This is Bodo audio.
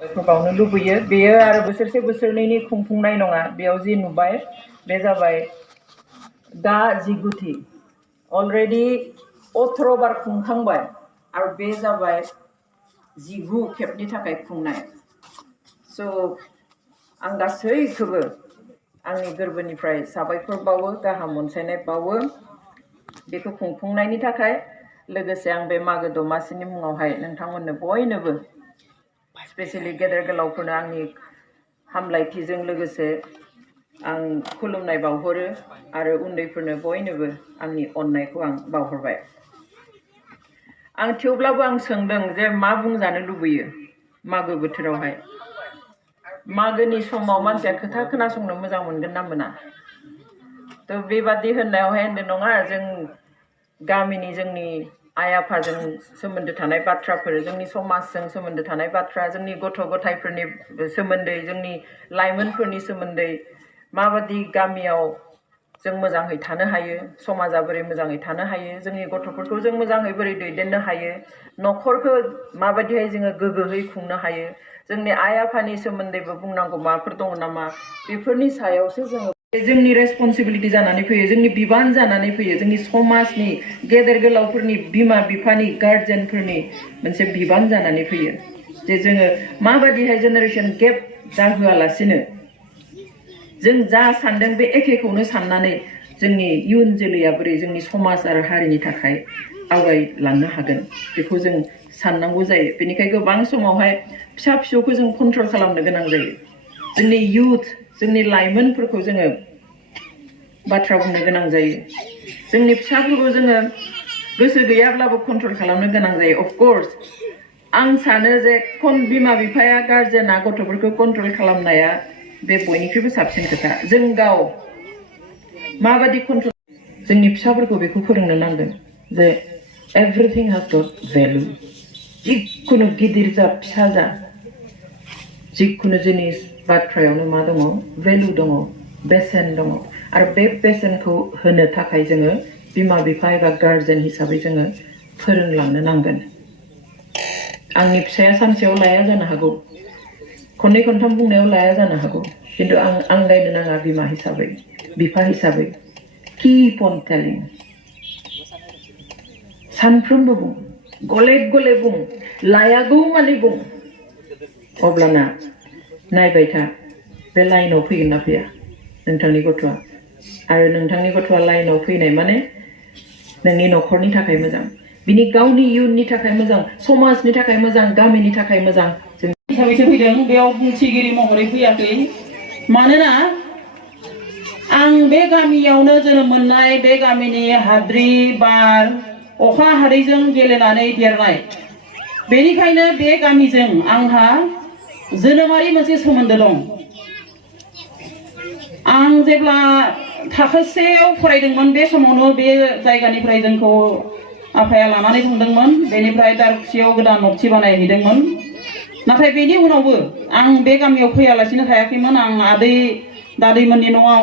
बावनो लुबैयो बेयो आरो बोसोरसे बोसोरनैनि खुंफुंनाय नङा बेयाव जि नुबाय बे जाबाय दा जिगुथि अलरेडि 18 बार खुंखांबाय आरो बे जाबाय 19 खेबनि थाखाय खुंनाय स' आं गासैखौबो आंनि गोरबोनिफ्राय साबायखर बावो गाहाम अनसायनाय बावो बेखौ खुंफुंनायनि थाखाय लोगोसे आं बे मागो दमासिनि मुङावहाय नोंथांमोननो बयनोबो स्पेशली गेदेर गोलावफोरनो आंनि हामलायथिजों लोगोसे आं खुलुमनाय बावहरो आरो उन्दैफोरनो बयनोबो आंनि अननायखौ आं बावहरबाय आं थेवब्लाबो आं सोंदों जे मा बुंजानो लुबैयो मागो बोथोरावहाय मागोनि समाव मानसिया खोथा खोनासंनो मोजां मोनगोन ना मोना थ' बेबादि होननायावहाय होनदों नङा जों गामिनि जोंनि आइ आफाजों सोमोन्दो थानाय बाथ्राफोर जोंनि समाजजों सोमोन्दो थानाय बाथ्रा जोंनि गथ' गथायफोरनि सोमोन्दै जोंनि लाइमोनफोरनि सोमोन्दै माबादि गामियाव जों मोजाङै थानो हायो समाजा बोरै मोजाङै थानो हायो जोंनि गथ'फोरखौ जों मोजाङै बोरै दैदेननो हायो न'खरखौ माबादिहाय जोङो गोग्गोयै खुंनो हायो जोंनि आइ आफानि सोमोन्दैबो बुंनांगौ माबाफोर दङ नामा बेफोरनि सायावसो जोङो जोंनि रेसपन्सिबिलिटि जानानै फैयो जोंनि बिबान जानानै फैयो जोंनि समाजनि गेदेर गोलावफोरनि बिमा बिफानि गार्जेनफोरनि मोनसे बिबान जानानै फैयो जे जोङो माबादिहाय जेनेरेशन गेप जाहोआलासिनो जों जा सानदों बे एखेखौनो साननानै जोंनि इयुन जोलैया बोरै जोंनि समाज आरो हारिनि थाखाय आवगायलांनो हागोन बेखौ जों साननांगौ जायो बेनिखायनो गोबां समावहाय फिसा फिसौखौ जों कन्ट्रल खालामनो गोनां जायो जोंनि इयुथ जोंनि लाइमोनफोरखौ जोङो बाथ्रा बुंनो गोनां जायो जोंनि फिसाफोरखौ जोङो गोसो गैयाब्लाबो कन्ट्रल खालामनो गोनां जायो अफकोर्स आं सानो जे बिमा बिफाया गार्जेना गथ'फोरखौ कन्ट्रल खालामनाया बे बयनिख्रुइबो साबसिन खोथा जों गाव माबादि कन्ट्रल जोंनि फिसाफोरखौ बेखौ फोरोंनो नांगोन जे एभ्रिथिं हाज गट भेलु जिखुनु गिदिर जा फिसा जा जिखुनु जिनिस बाथ्रायावनो मा दङ भेलु दङ बेसेन दङ आरो बे बेसेनखौ होनो थाखाय जोङो बिमा बिफा एबा गार्जेन हिसाबै जोङो फोरोंलांनो नांगोन आंनि फिसाया सानसेयाव लाया जानो हागौ खननै खनथाम बुंनायाव लाया जानो हागौ किन्तु आं आंगायनो नाङा बिमा हिसाबै बिफा हिसाबै कीप अन टेलिं सानफ्रोमबो बुं गले गले बुं लायागौ माने बुं अब्लाना नायबाय था बे लाइनाव फैगोन ना फैया नोंथांनि गथ'आ आरो नोंथांनि गथ'आ लाइनाव फैनाय माने नोंनि न'खरनि थाखाय मोजां बिनि गावनि इयुननि थाखाय मोजां समाजनि थाखाय मोजां गामिनि थाखाय मोजां जों हिसाबैसो फैदों बेयाव बुंथिगिरि महरै फैयाखै मानोना आं बे गामियावनो जोनोम मोननाय बे गामिनि हाद्रि बार अखा हादैजों गेलेनानै देरनाय बेनिखायनो बे गामिजों आंहा जोनोमारि मोनसे सोमोन्दो दं आं जेब्ला थाखोसेयाव फरायदोंमोन बे समावनो बे जायगानिफ्राय जोंखौ आफाया लानानै थांदोंमोन बेनिफ्राय दारखुसियाव गोदान नबथि बानायहैदोंमोन नाथाय बेनि उनावबो आं बे गामियाव फैयालासिनो थायाखैमोन आं आदै दादैमोननि न'आव